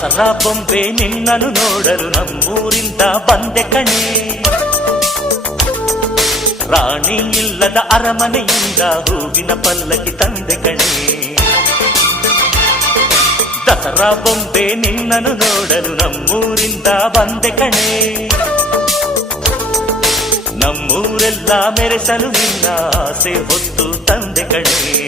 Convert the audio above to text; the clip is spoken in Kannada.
ದಸರಾ ಬೊಂಬೆ ನಿನ್ನನ್ನು ನೋಡಲು ನಮ್ಮೂರಿಂದ ಬಂದೆ ಕಣೆ. ರಾಣಿ ಇಲ್ಲದ ಅರಮನೆಯಿಂದ ಹೂವಿನ ಪಲ್ಲಕ್ಕಿ ತಂದೆ ಕಣೆ. ದಸರಾ ಬೊಂಬೆ ನಿನ್ನನ್ನು ನೋಡಲು ನಮ್ಮೂರಿಂದ ಬಂದೆ ಕಣೆ. ನಮ್ಮೂರೆಲ್ಲ ಮೆರೆಸಲು ನಿನ್ನ ಆಸೆ ಹೊತ್ತು ತಂದೆ ಕಣೆ.